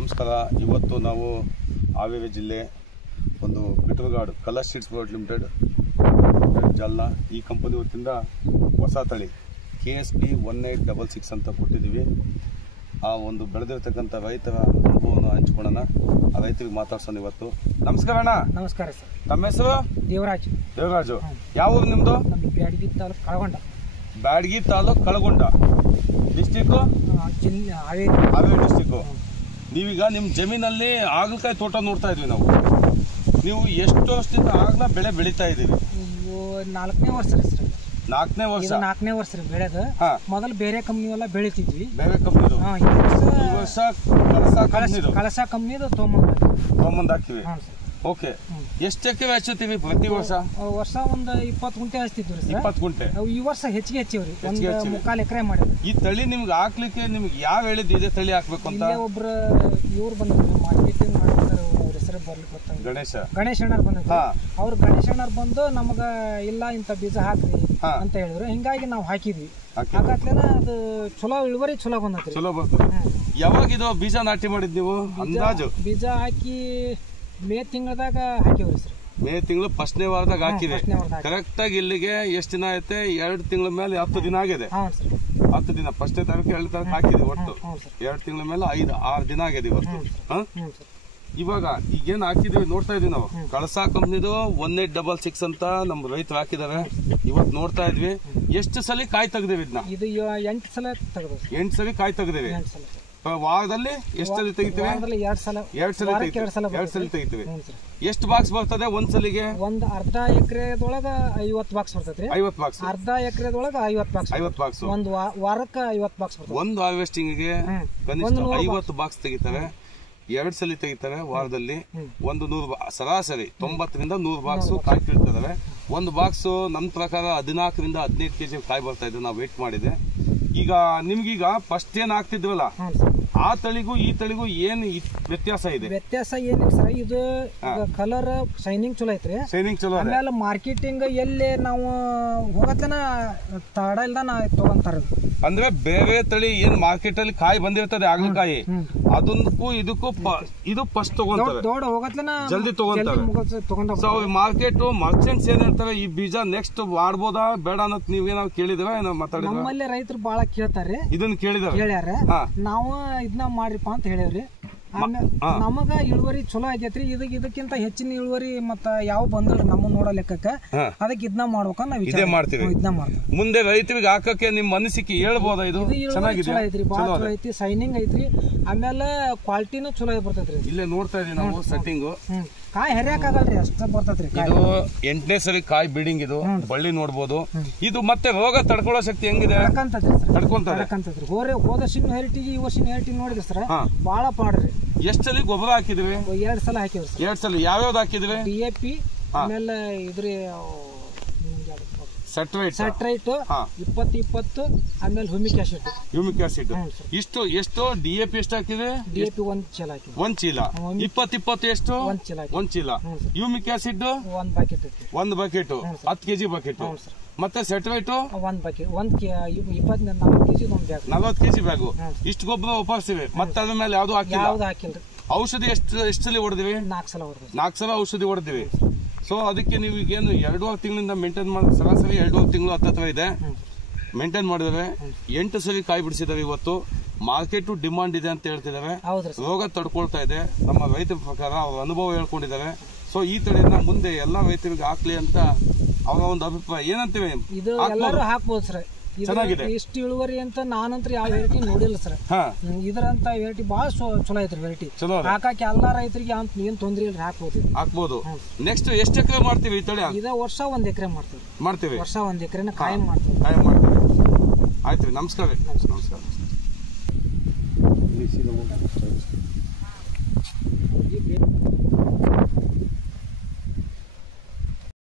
ನಮಸ್ಕಾರ. ಇವತ್ತು ನಾವು ಹಾವೇರಿ ಜಿಲ್ಲೆ ಒಂದು ಬಿಟ್ರಗಾಡು ಕಲರ್ ಸೀಡ್ಸ್ ಪ್ರೈವೇಟ್ ಲಿಮಿಟೆಡ್ ಜಾಲ್ನಾ ಈ ಕಂಪನಿ ವತಿಯಿಂದ ಹೊಸ ತಳಿ KSP 1866 ಅಂತ ಕೊಟ್ಟಿದ್ದೀವಿ. ಆ ಒಂದು ಬೆಳೆದಿರ್ತಕ್ಕಂಥ ರೈತರ ಅನುಭವವನ್ನು ಹಂಚ್ಕೊಳ್ಳೋಣ, ಆ ರೈತರಿಗೆ ಮಾತಾಡ್ಸೋಣ ಇವತ್ತು. ನಮಸ್ಕಾರ ಅಣ್ಣ. ನಮಸ್ಕಾರ ಸರ್. ತಮ್ಮ ಹೆಸರು? ದೇವರಾಜು. ಯಾವ ಊರು ನಿಮ್ಮದು? ಬ್ಯಾಡಗಿ ತಾಲೂಕು ಕಳಗೊಂಡ. Byadgi taluk Kalagonda, district Haveri district. ನೀವೀಗ ನಿಮ್ಮ ಜಮೀನಲ್ಲಿ ಹಾಗಲಕಾಯಿ ತೋಟ ನೋಡ್ತಾ ಇದ್ವಿ ನಾವು. ನೀವು ಎಷ್ಟು ವರ್ಷದಿಂದ ಆಗ್ಲಾ ಬೆಳೆ ಬೆಳೀತಾ ಇದ್ದೀವಿ? 4ನೇ ವರ್ಷ ರೀ ಸರ್. 4ನೇ ವರ್ಷ? 4ನೇ ವರ್ಷ ರೀ ಬೆಳೆದು. ಮೊದಲು ಬೇರೆ ಕಂಪ್ನಿ ಎಲ್ಲ ಬೆಳಿತಿದ್ವಿ. ಬೇರೆ ಕಂಪ್ನಿದು? ಈ ವರ್ಷ ಕಳಸ ಕಂಪ್ನಿದು ತೊಗೊಂಬಂದು ಹಾಕ್ತಿವಿ. ಓಕೆ. ಎಷ್ಟು ಎಕರೆ ಹಚ್ಚುತ್ತೀವಿ ಪ್ರತಿ ವರ್ಷ? ವರ್ಷ ಒಂದು 20 ಗುಂಟೆ ಹಚ್ತಿದ್ವಿ ರೀ. 20 ಗುಂಟೆ. ಈ ವರ್ಷ ಹೆಚ್ಚಿಗೆ ಹಚ್ಚಿವ್ರಿ, 1.25 ಎಕರೆ ಮಾಡಿದ್ವಿ. ಈ ತಳಿ ನಿಮ್ಗೆ ಹಾಕ್ಲಿಕ್ಕೆ ನಿಮ್ಗೆ ಯಾವ ಹೇಳಿದ್ದು ಇದೇ ತಳಿ ಹಾಕ್ಬೇಕು ಅಂತ? ಒಬ್ರು ಇವ್ರು ಬಂದಿದ್ರು ಮಾರ್ಕೆಟಿಂಗ್ ಮಾಡ್ತಾರೆ, ಅವ್ರ ಹೆಸರು ಬರ್ಲಿಕ್ಕೆ ಗೊತ್ತಾಗ ಗಣೇಶ್ ಅಣ್ಣರ್ ಬಂದಿದ್ರು. ಅವ್ರು ಗಣೇಶ್ ಅಣ್ಣರ್ ಬಂದು ನಮಗ ಇಲ್ಲ ಇಂಥ ಬೀಜ ಹಾಕ್ರಿ ಅಂತ ಹೇಳಿದ್ರು. ಹಿಂಗಾಗಿ ನಾವು ಹಾಕಿದ್ವಿ. ಹಾಕತ್ಲೇನ ಅದು ಚಲೋ ಇಳುವರಿ ಚಲೋ ಬಂದತ್ರಿ. ಚಲೋ ಬರ್ತದೆ. ಯಾವಾಗ ಇದು ಬೀಜ ನಾಟಿ ಮಾಡಿದ್ ನೀವು ಅಂದಾಜು? ಬೀಜ ಹಾಕಿ ಮೇ ತಿಂಗಳದಾಗ ಹಾಕಿವ್ರಿ ಸರ್. ಮೇ ತಿಂಗಳು ಫಸ್ಟ್ನೇ ವಾರದಾಗ ಹಾಕಿದೆ. ಕರೆಕ್ಟ್ ಆಗಿ ಇಲ್ಲಿಗೆ ಎಷ್ಟು ದಿನ ಐತೆ? 2 ತಿಂಗಳ ಮೇಲೆ 10 ದಿನ ಆಗಿದೆ. 10 ದಿನ. ಫಸ್ಟ್ನೇ ತಾರೀಕು 2 ತಾರೀಕು ಹಾಕಿದೆ. ಒಟ್ಟು 2 ತಿಂಗಳ ಮೇಲೆ 5-6 ದಿನ ಆಗಿದೆ ಇವತ್ತು. ಇವಾಗ ಈಗೇನು ಹಾಕಿದೀವಿ ನೋಡ್ತಾ ಇದೀವಿ ನಾವು. ಕಳಸ ಕಂಪ್ನಿದು 1866 ಅಂತ ನಮ್ಮ ರೈತರು ಹಾಕಿದಾರೆ. ಇವತ್ತು ನೋಡ್ತಾ ಇದ್ವಿ. ಎಷ್ಟು ಸಲ ಕಾಯಿ ತೆಗ್ದೇವಿ ಇದನ್ನ? ಇದು 8 ಸಲ ತೆಗೆದು. 8 ಸಲ ಕಾಯಿ ತೆಗ್ದೇವಿ. ವಾರದಲ್ಲಿ ಎಷ್ಟು ಸಲ ತೆಗಿತೀವಿ? 2 ಸಲ. 2 ಸಲ ತೆಗಿತೀವಿ. ಎಷ್ಟು ಬಾಕ್ಸ್ ಬರ್ತದೆ ಒಂದ್ಸಲಿಗೆ? ಒಂದು ಅರ್ಧ ಎಕರೆದೊಳಗ 50 ಬಾಕ್ಸ್ ಬರ್ತೈತ್ರಿ. 50 ಬಾಕ್ಸ್. ಅರ್ಧ ಎಕರೆದೊಳಗ 50 ಬಾಕ್ಸ್. 50 ಬಾಕ್ಸ್. ಒಂದು ವಾರಕ್ಕೆ 50 ಬಾಕ್ಸ್ ಬರ್ತದೆ. ಒಂದು ಹಾರ್ವೆಸ್ಟಿಂಗ್ ಕನಿಷ್ಠ 50 ಬಾಕ್ಸ್ ತೆಗಿತಾರೆ. 2 ಸಲ ತೆಗಿತಾರೆ ವಾರದಲ್ಲಿ. ಒಂದು 100 ಸರಾಸರಿ 90ರಿಂದ 100 ಬಾಕ್ಸ್ ಕಾಯಿ ಕೀಳ್ತಿದಾವೆ. ಒಂದು ಬಾಕ್ಸ್ ನಮ್ಮ ಪ್ರಕಾರ 14ರಿಂದ 15 kg ಕಾಯಿ ಬರ್ತಾ ಇದೆ. ನಾವು ವೇಟ್ ಮಾಡಿದೆ. ಈಗ ನಿಮ್ಗೀಗ ಫಸ್ಟ್ ಏನ್ ಹಾಕ್ತಿದ್ವಲ್ಲ, ಆ ತಳಿಗೂ ಈ ತಳಿಗೂ ಏನ್ ವ್ಯತ್ಯಾಸ ಇದೆ? ವ್ಯತ್ಯಾಸ ಏನಿಲ್ಲ ಸರ್. ಇದು ಕಲರ್ ಶೈನಿಂಗ್ ಚಲೋ ಐತ್ರಿ. ಶೈನಿಂಗ್ ಚಲೋ. ಆಮೇಲೆ ಮಾರ್ಕೆಟಿಂಗ್ ಎಲ್ಲಿ ನಾವು ಹೋಗತ್ತನ ತಡ ಇಲ್ದ ತಗೊಂತಾರ. ಅಂದ್ರೆ ಬೇರೆ ತಳಿ ಏನ್ ಮಾರ್ಕೆಟ್ ಅಲ್ಲಿ ಕಾಯಿ ಬಂದಿರ್ತದೆ ಹಾಗಲಕಾಯಿ, ಅದಕ್ಕೂ ಇದಕ್ಕೂ ಇದು ಫಸ್ಟ್ ತಗೊಂತಾರೆ, ಜಲ್ದಿ ತಗೊಂತಾರೆ. ಮಾರ್ಕೆಟ್ ಮರ್ಚೆಂಟ್ಸ್ ಏನ್ ಹೇಳ್ತಾರೆ, ಈ ಬೀಜ ನೆಕ್ಸ್ಟ್ ಮಾಡ್ಬೋದಾ ಬೇಡ ಅನ್ನೋದು ನೀವೇನಾದ್ರು ಕೇಳಿದ್ರೆ ಮಾತಾಡಿದ್ರೆ? ನಮ್ಮಲ್ಲಿ ರೈತರು ಬಹಳ ಕೇಳ್ತಾರೆ. ಇದನ್ನ ಕೇಳ್ಯಾರ. ನಾವು ಇದನ್ನ ಮಾಡ್ರಿಪ್ಪ ಅಂತ ಹೇಳಿವ್ರಿ. ನಮಗ ಇಳುವರಿ ಚಲೋ ಆಗೇತ್ರಿ. ಇದಕ್ಕಿಂತ ಹೆಚ್ಚಿನ ಇಳುವರಿ ಮತ್ತ ಯಾವ ಬಂದ್ರಿ ನಮ್ಮ ನೋಡೋ ಲೆಕ್ಕಕ್ಕ. ಅದಕ್ಕೆ ಇದನ್ನ ಮಾಡ್ಬೇಕ ನಾವು ಇದೇ ಮಾಡ್ತೀವಿ. ಇದನ್ನ ಮಾಡ್ತೀವಿ. ಮುಂದೆ ರೈತರಿಗೆ ಹಾಕಕ್ಕೆ ನಿಮ್ಮ ಅನಿಸಿಕೆ ಹೇಳ್ಬೋದಾ? ಇದು ಚಲೋ ಐತ್ರಿ, ಬಾಳ ಚಲೋ ಐತಿ. ಶೈನಿಂಗ್ ಐತ್ರಿ. ಆಮೇಲೆ ಕ್ವಾಲಿಟಿನೂ ಚಲೋ ಬರ್ತೈತ್ರಿ. ಇಲ್ಲೇ ನೋಡ್ತಾ ಇದೀವಿ ನಾವು ಸೆಟ್ಟಿಂಗ್. ಕಾಯಿ ಹರಿಯಾಕ ಆಗಲ್ರಿ, ಅಷ್ಟ ಬರ್ತೈತ್ರಿ. ಇದು 8ನೇ ಸರಿ ಕಾಯಿ ಬಿಡಿಂಗ್. ಇದು ಬಳ್ಳಿ ನೋಡ್ಬೋದು. ಇದು ಮತ್ತೆ ರೋಗ ತಡ್ಕೊಳ್ಳೋ ಶಕ್ತಿ ಹೆಂಗಿದೆ? ತಡ್ಕೊಂತದ್ರಿ. ಹೋದ ವರ್ಷಿನ ಹೆರಿಟಿಗೆ ಈ ವರ್ಷಿನ ಹೆರಿಟಿ ನೋಡಿದ್ರಿ ಸರ್, ಬಾಳ ಪಾಡ್ರಿ. ಎಷ್ಟ್ ಸಲ ಗೊಬ್ಬರ ಹಾಕಿದ್ವಿ? 2 ಸಲ ಹಾಕಿವ್ರಿ. 2 ಸಲ. ಯಾವ್ಯಾವ್ದು ಹಾಕಿದ್ವಿ? DAP, ಆಮೇಲೆ ಇದ್ರಿ ಸೆಟ್ರೈಟ್ 20-20, ಆಮೇಲೆ ಹ್ಯೂಮಿಕ್ ಆಸಿಡ್. ಎಷ್ಟು DAP ಎಷ್ಟು ಹಾಕಿದ್ರೆ? DAP 1 ಚೀಲ ಹಾಕಿದ್ವಿ. 1 ಚೀಲ. 20-20 ಎಷ್ಟು? 1 ಚೀಲ. Humic acid 1 bucket. 1 bucket, 10 kg bucket. ಮತ್ತೆ ಸೆಟ್ರೈಟ್ 1 bucket, 40 kg 1 bag. 40 kg bag. ಇಷ್ಟು ಗೊಬ್ಬರ ಉಪಯೋಗಿಸಿವಿ. ಮತ್ತೆ ಅದ್ರ ಮೇಲೆ ಯಾವ್ದು ಹಾಕಿಲ್ರಿ. ಔಷಧಿ ಎಷ್ಟು ಸಲ ಹೊಡೆದಿವಿ? 4 ಸಲ ಔಷಧಿ ಹೊಡೆದಿವಿ. ಸೊ ಅದಕ್ಕೆ ನೀವು ಈಗೇನು 2.5 ತಿಂಗಳಿಂದ ಮೇಂಟೈನ್ ಮಾಡಿ, ಸರಾಸರಿ 2.5 ತಿಂಗಳು ಹತ್ತತ್ರ ಇದೆ ಮೇಂಟೈನ್ ಮಾಡಿದಾವೆ. 8 ಸಲ ಕಾಯಿ ಬಿಡಿಸಿದಾವೆ. ಇವತ್ತು ಮಾರ್ಕೆಟ್ ಡಿಮಾಂಡ್ ಇದೆ ಅಂತ ಹೇಳ್ತಿದಾವೆ. ರೋಗ ತಡ್ಕೊಳ್ತಾ ಇದೆ. ನಮ್ಮ ರೈತರ ಪ್ರಕಾರ ಅವ್ರ ಅನುಭವ ಹೇಳ್ಕೊಂಡಿದ್ದಾರೆ. ಸೊ ಈ ತಳಿಯನ್ನ ಮುಂದೆ ಎಲ್ಲಾ ರೈತರಿಗೆ ಹಾಕ್ಲಿ ಅಂತ ಅವರ ಒಂದು ಅಭಿಪ್ರಾಯ. ಏನಂತೀವಿ? ಇದು ಎಲ್ಲರೂ ಹಾಕ್ಬೋದು ಸರ್. ಚೆನ್ನಾಗಿದೆ. ಇಷ್ಟು ಇಳುವರಿ ಅಂತ ನಾನಂತ್ರ ಯಾವ ವೆರೈಟಿ ನೋಡಿಲ್ಲ ಸರ್. ಇದರಂತ ವೆರೈಟಿ ಬಹಳ ಚಲೋ ಐತ್ರಿ. ವೆರೈಟಿ ಹಾಕಕ್ಕೆ ಎಲ್ಲಾ ರೈತರಿಗೆ ಏನ್ ತೊಂದ್ರೆ ಇಲ್ಲ, ಹಾಕ್ಬೋದು. ನೆಕ್ಸ್ಟ್ ಎಷ್ಟು ಎಕರೆ ಮಾಡ್ತೀವಿ ಈ ತಳಿ? ಇದ ವರ್ಷ 1 ಎಕರೆ ಮಾಡ್ತೀವಿ. ವರ್ಷ 1 ಎಕರೆನ ಕಾಯಂ ಮಾಡ್ತೀವಿ. ಆಯ್ತು. ನಮಸ್ಕಾರ. ನಮಸ್ಕಾರ.